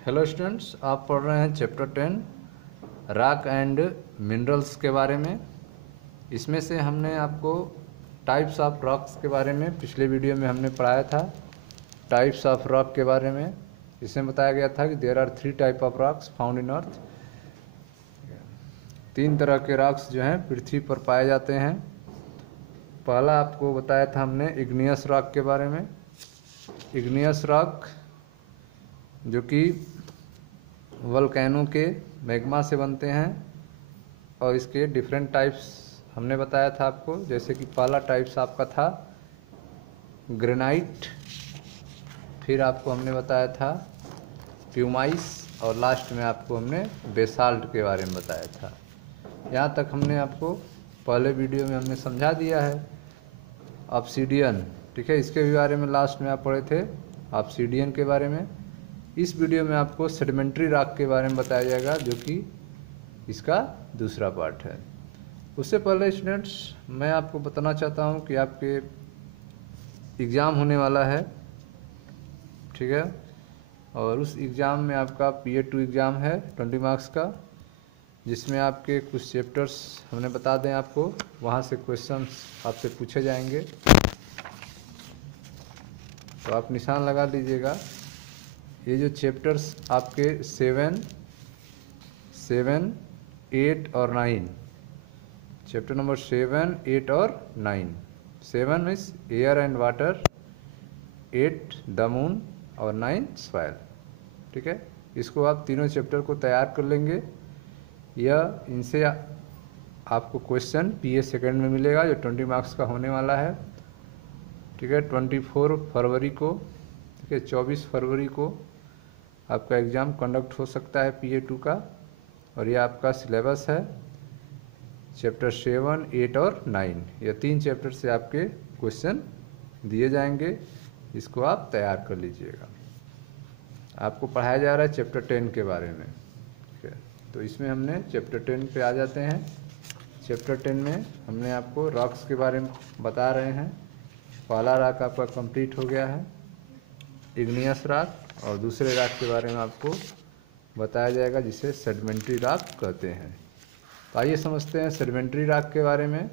Hello students, आप पढ़ रहे हैं चैप्टर 10 रॉक एंड मिनरल्स के बारे में। इसमें से हमने आपको टाइप्स ऑफ रॉक्स के बारे में पिछले वीडियो में हमने पढ़ाया था। टाइप्स ऑफ रॉक के बारे में इसमें बताया गया था कि there are 3 type of rocks found in earth. 3 तरह के रॉक्स जो हैं पृथ्वी पर पाए जाते हैं। पहला आपको बताया था हमने इग्नियस रॉक के बारे में। इग्नियस रॉक जो कि वोल्केनो के मैग्मा से बनते हैं और इसके डिफरेंट टाइप्स हमने बताया था आपको। जैसे कि पहला टाइप्स आपका था ग्रेनाइट, फिर आपको हमने बताया था प्यूमाइस और लास्ट में आपको हमने बेसाल्ट के बारे में बताया था। यहाँ तक हमने आपको पहले वीडियो में हमने समझा दिया है। ऑब्सीडियन, ठीक है, इसके भी बारे में लास्ट में आप पढ़े थे ऑब्सीडियन के बारे में। इस वीडियो में आपको सेडिमेंट्री रॉक के बारे में बताया जाएगा जो कि इसका दूसरा पार्ट है। उससे पहले स्टूडेंट्स मैं आपको बताना चाहता हूं कि आपके एग्ज़ाम होने वाला है, ठीक है, और उस एग्ज़ाम में आपका PA2 एग्ज़ाम है 20 मार्क्स का, जिसमें आपके कुछ चैप्टर्स हमने बता दें आपको, वहाँ से क्वेश्चंस आपसे पूछे जाएंगे, तो आप निशान लगा लीजिएगा। ये जो चैप्टर्स आपके 7, 8 और 9, चैप्टर नंबर 7, 8 और 9। 7 means air and water, 8 the moon और 9 सॉइल, ठीक है। इसको आप तीनों चैप्टर को तैयार कर लेंगे। यह इनसे आपको क्वेश्चन PA सेकंड में मिलेगा जो 20 मार्क्स का होने वाला है, ठीक है। 24 फरवरी को, ठीक है, 24 फरवरी को आपका एग्ज़ाम कंडक्ट हो सकता है PA2 का। और ये आपका सिलेबस है चैप्टर 7, 8 और 9। ये 3 चैप्टर से आपके क्वेश्चन दिए जाएंगे, इसको आप तैयार कर लीजिएगा। आपको पढ़ाया जा रहा है चैप्टर 10 के बारे में, ठीक है। तो इसमें हमने चैप्टर 10 पे आ जाते हैं। चैप्टर 10 में हमने आपको रॉक्स के बारे में बता रहे हैं। पहला रॉक आपका कंप्लीट हो गया है, इग्नियस रॉक, और दूसरे रॉक के बारे में आपको बताया जाएगा जिसे सेडिमेंट्री रॉक कहते हैं। तो आइए समझते हैं सेडिमेंट्री रॉक के बारे में।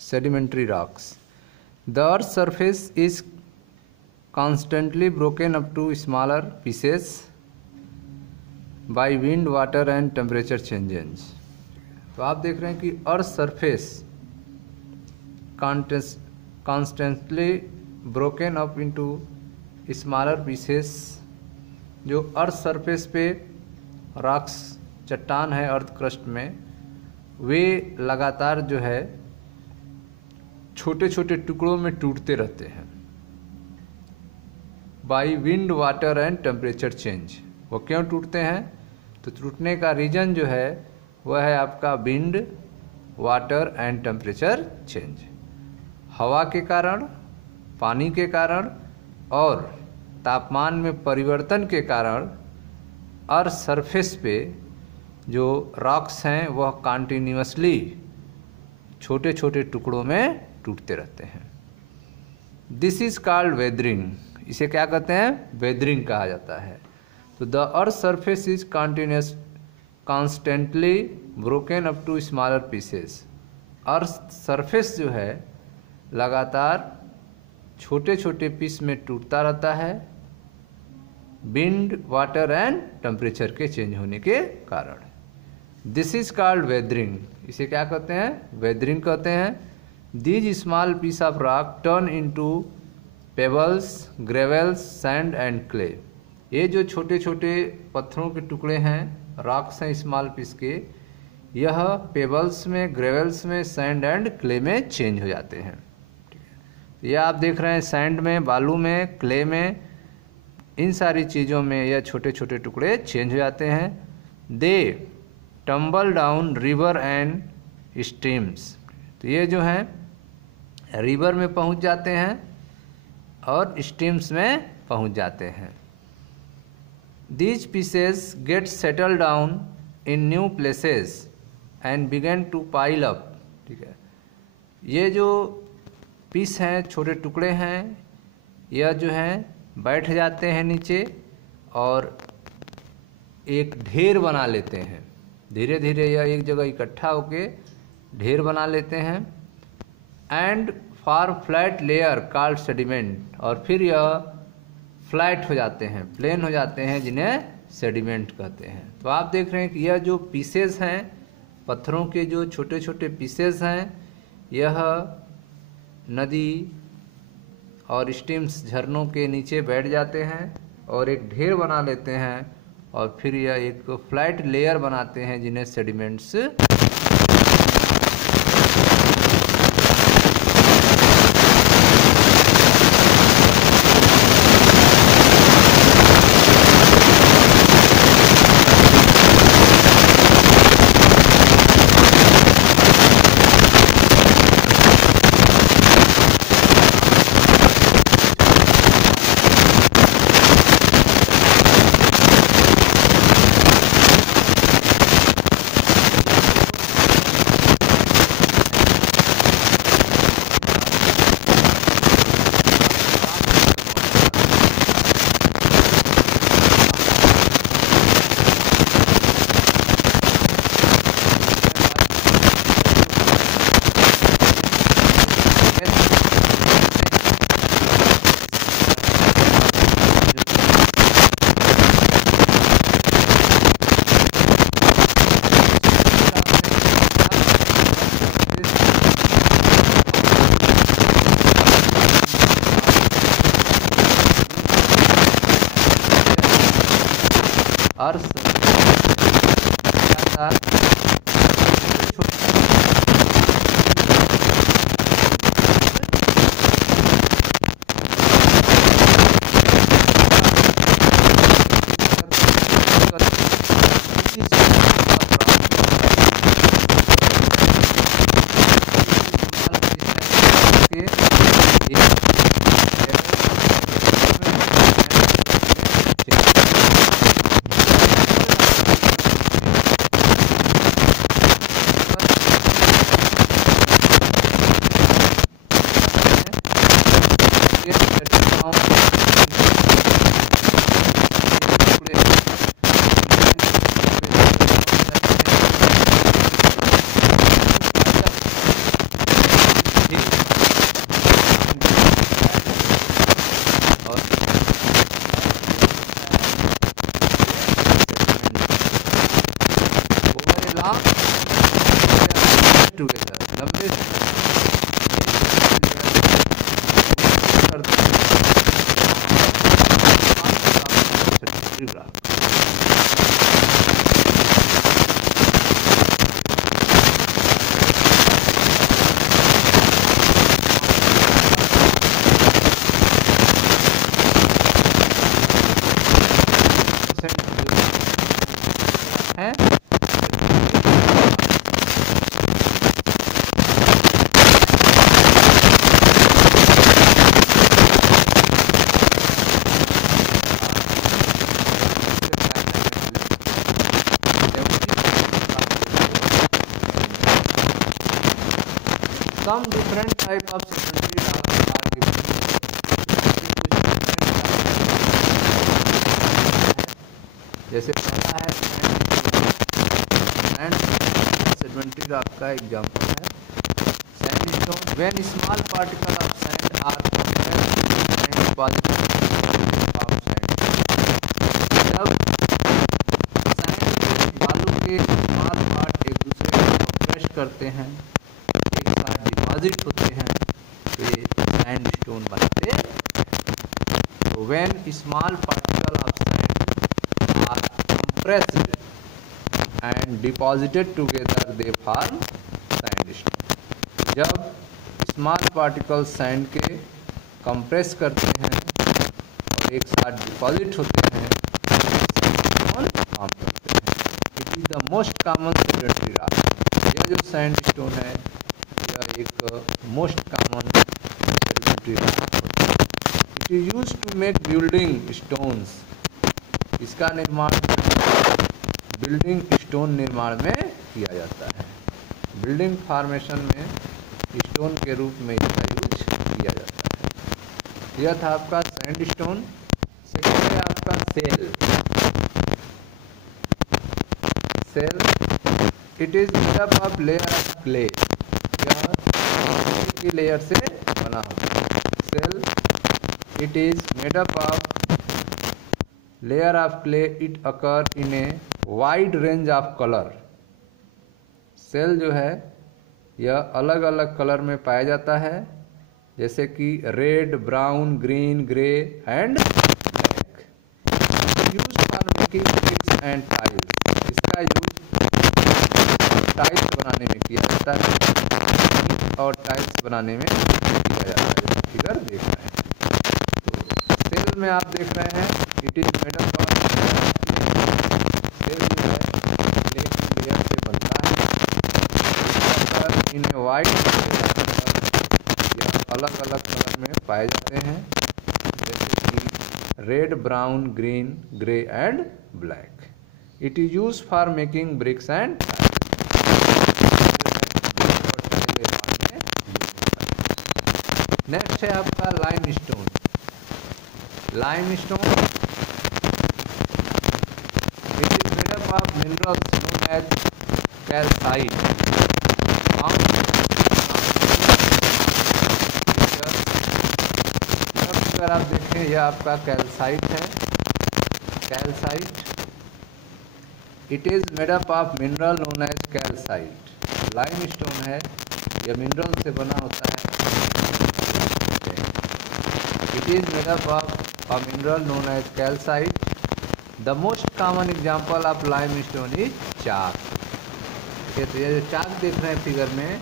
Sedimentary rocks, the earth surface is constantly broken up to smaller pieces by wind, water and temperature changes। तो आप देख रहे हैं कि earth surface constantly broken up into smaller pieces। जो अर्थ सरफेस पे रॉक्स चट्टान है अर्थ क्रस्ट में, वे लगातार जो है छोटे छोटे टुकड़ों में टूटते रहते हैं by wind, water and temperature change. वो क्यों टूटते हैं? तो टूटने का रीज़न जो है वह है आपका wind, water and temperature change. हवा के कारण, पानी के कारण और तापमान में परिवर्तन के कारण अर्थ सरफेस पे जो रॉक्स हैं वह कॉन्टिन्यूसली छोटे छोटे टुकड़ों में टूटते रहते हैं। This is called weathering. इसे क्या कहते हैं? वेदरिंग कहा जाता है। तो the earth surface is constantly broken up to smaller pieces. Earth surface जो है लगातार छोटे छोटे पीस में टूटता रहता है विंड, वाटर एंड टेम्परेचर के चेंज होने के कारण। This is called weathering. इसे क्या कहते हैं? वेदरिंग कहते हैं। These small piece of rock turn into pebbles, gravels, sand and clay. ये जो छोटे छोटे पत्थरों के टुकड़े हैं, रॉक्स हैं स्मॉल पीस के, यह पेबल्स में, ग्रेवल्स में, सैंड एंड क्ले में चेंज हो जाते हैं। ये आप देख रहे हैं सैंड में, बालू में, क्ले में, इन सारी चीज़ों में यह छोटे छोटे टुकड़े चेंज हो जाते हैं। They tumble down river and streams. तो ये जो हैं रिवर में पहुंच जाते हैं और स्ट्रीम्स में पहुंच जाते हैं। These pieces get settle down in new places and begin to pile up. ठीक है, ये जो पीस हैं, छोटे टुकड़े हैं, यह जो है बैठ जाते हैं नीचे और एक ढेर बना लेते हैं। धीरे धीरे यह एक जगह इकट्ठा होके ढेर बना लेते हैं। And for flat layer called sediment, और फिर यह फ्लैट हो जाते हैं, प्लेन हो जाते हैं, जिन्हें सेडिमेंट कहते हैं। तो आप देख रहे हैं कि यह जो पीसेस हैं, पत्थरों के जो छोटे छोटे पीसेस हैं, यह नदी और स्ट्रीम्स, झरनों के नीचे बैठ जाते हैं और एक ढेर बना लेते हैं, और फिर यह एक फ्लैट लेयर बनाते हैं, जिन्हें sediments earth some different type of secondary rock are given. जैसे पहला है सेडिमेंट्री रॉक का एग्जांपल है sandstone. When small particle of sand are and deposited of sand, जब सैंड के बालू के स्मॉल पार्ट एक दूसरे को क्रश करते हैं, एक साथ डिपॉजिट होते हैं, तो ये सैंडस्टोन बनते हैं। तो when small particle of sand are compressed and deposited together they form sandstone। जब स्मॉल पार्टिकल सैंड के कंप्रेस करते हैं और एक साथ डिपॉजिट होते हैं, सैंडस्टोन फॉर्म करते हैं। It is the most common secondary rock. यह जो सैंडस्टोन है यह एक मोस्ट कॉमन सेकेंडरी रॉक होता है। It is used to make building stones. इसका निर्माण बिल्डिंग स्टोन निर्माण में किया जाता है। बिल्डिंग फॉर्मेशन में स्टोन के रूप में इसका यूज किया जाता है। यह था आपका सैंडस्टोन। सेकंड है आपका shale. It is made up of layer of clay. यह क्ले की लेयर से बना होता है। Shale it is made up of layer of clay. It occur in a wide range of colour. Shale जो है यह अलग अलग कलर में पाया जाता है, जैसे कि red, brown, green, grey and black. Use for making bricks and tiles. इसका यूज टाइल्स बनाने में किया जाता है और टाइल्स बनाने में किया जाता है। फिगर देख रहे हैं तो सेल में आप देख रहे हैं it is made up of shale जो है क्ले की लेयर से बनता है। इन वाइट यह अलग अलग कलर में पाए जाते हैं, जैसे कि red, brown, green, grey and black. It is use for making bricks and next है आपका limestone. Limestone it is made up of minerals known as calcite. अगर आप देखें यह आपका कैल्साइट है। Calcite it is made up of mineral known as calcite. Limestone है यह मिनरल से बना होता है। It is made up of a mineral known as calcite. The most common example of limestone is चाक। तो ये जो चाक देख रहे हैं फिगर में,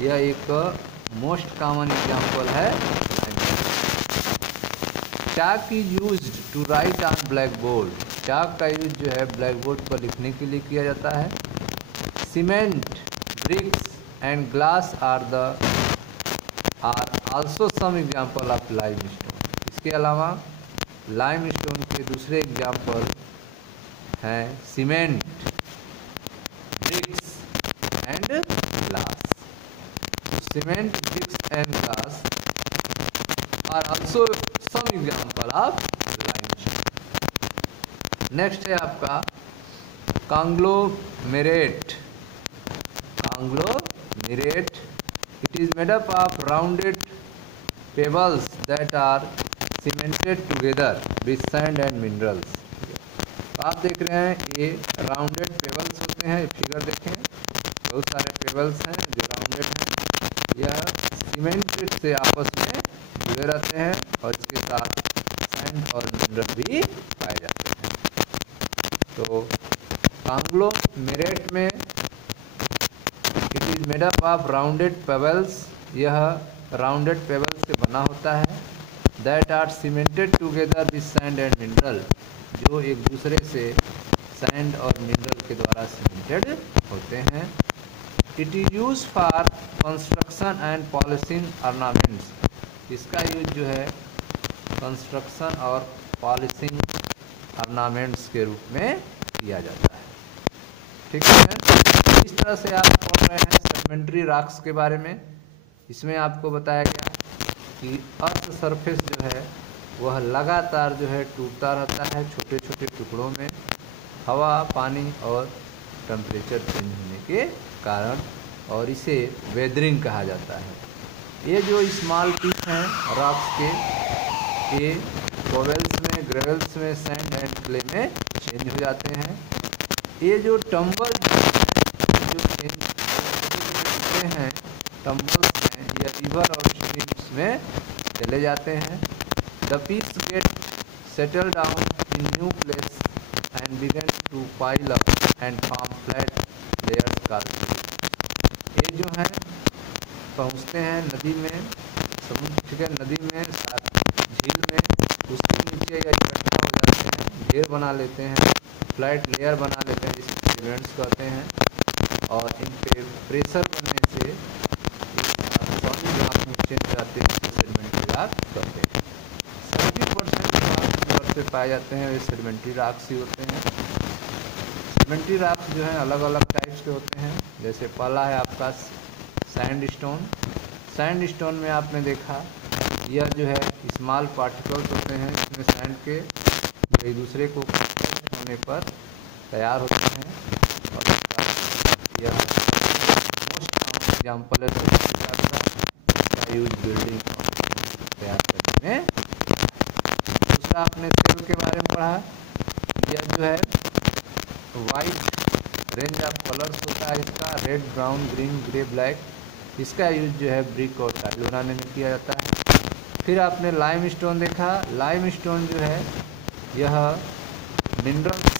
यह एक मोस्ट कॉमन एग्जांपल है। Chalk is used to write on black board. Chalk का यूज जो है ब्लैक बोर्ड पर लिखने के लिए किया जाता है। Cement, bricks and glass are also some example of limestone. इसके अलावा लाइमस्टोन के दूसरे एग्जांपल हैं cement, bricks and glass. Cement, bricks and glass are also some example of limestone. Next है आपका conglomerate. Conglomerate it is made up of rounded pebbles that are cemented together with sand and minerals. आप देख रहे हैं ये rounded pebbles होते हैं। Figure देखें, बहुत सारे पेबल्स हैं जो राउंडेड हैं। यह सीमेंटेड से आपस में जुड़े रहते हैं और इसके साथ सैंड और मिनरल भी पाए जाते हैं। तो कांग्लोमेरेट में it is made up of rounded pebbles. यह राउंडेड पेबल्स से बना होता है। That are cemented together with sand and mineral, जो एक दूसरे से सैंड और मिनरल के द्वारा सीमेंटेड होते हैं। It is use for construction and polishing ornaments. इसका यूज जो है कंस्ट्रक्शन और पॉलिशिंग ऑर्नामेंट्स के रूप में किया जाता है। ठीक है, इस तरह से आप पढ़ रहे हैं सेडिमेंट्री रॉक्स के बारे में। इसमें आपको बताया गया कि अर्थ सरफेस जो है वह लगातार जो है टूटता रहता है छोटे छोटे टुकड़ों में, हवा, पानी और टेम्परेचर चेंज होने के कारण, और इसे वेदरिंग कहा जाता है। ये जो स्मॉल पीस हैं रॉक्स के, ये कोवेल्स में, ग्रेवल्स में, सैंड एंड क्ले में चेंज हो जाते हैं। ये जो टम्बल जो चेंज होते हैं टम्बल्स में, या रिवर और स्ट्रीम्स में चले जाते हैं। The piece get settle down in new place and begin to pile up and form flat layers का। ये जो है पहुँचते हैं नदी में, समुद्र, ठीक है, नदी में, झील में, उसके नीचे या इकट्ठा हो जाते हैं, ढेर बना लेते हैं, फ्लैट लेयर बना लेते हैं जिसको सेडिमेंट्स कहते हैं, और इन पे प्रेशर बनने से सॉलिड रॉक में चेंज जाते हैं, जिसे सेडिमेंट्री रॉक कहते हैं। 70% रॉक से पाए जाते हैं वे सेडिमेंट्री रॉक्स ही होते हैं। सेडिमेंट्री रॉक्स जो हैं अलग अलग टाइप्स के होते हैं। जैसे पहला है आपका सैंडस्टोन। सैंडस्टोन में आपने देखा यह जो है स्मॉल पार्टिकल्स होते हैं, इसमें सैंड के जो एक दूसरे को होने पर तैयार होते हैं। और यह मोस्ट एग्जाम्पल है का यूज बिल्डिंग तैयार करने में। दूसरा आपने सेल के बारे में पढ़ा। यह जो है वाइट रेंज ऑफ कलर्स होता है इसका, red, brown, green, grey, black. इसका यूज जो है ब्रिक और टाइल बनाने में किया जाता है। फिर आपने लाइम स्टोन देखा। लाइम स्टोन जो है यह मिनरल्स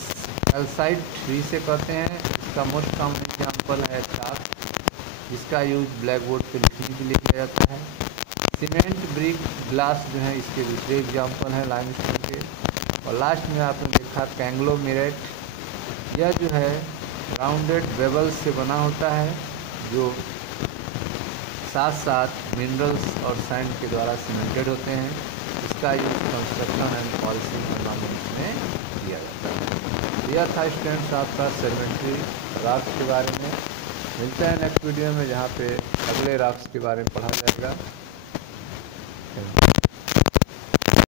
कैल्साइट भी से कहते हैं। इसका मोस्ट कॉमन एग्जाम्पल है चाक, जिसका यूज ब्लैक बोर्ड पर लिखने के लिए किया जाता है। सीमेंट, ब्रिक, ग्लास जो है इसके दूसरे एग्जाम्पल हैं लाइम स्टोन के। और लास्ट में आपने देखा कैंग्लोमेरेट। यह जो है राउंडेड बेबल्स से बना होता है, जो साथ साथ मिनरल्स और सैंड के द्वारा सीमेंटेड होते हैं। इसका use construction and polishing ornaments में किया जाता है। यह था स्टूडेंट्स आपका सेडिमेंट्री रॉक्स के बारे में। मिलते हैं नेक्स्ट वीडियो में, जहाँ पे अगले रॉक्स के बारे में पढ़ा जाएगा। Thank you.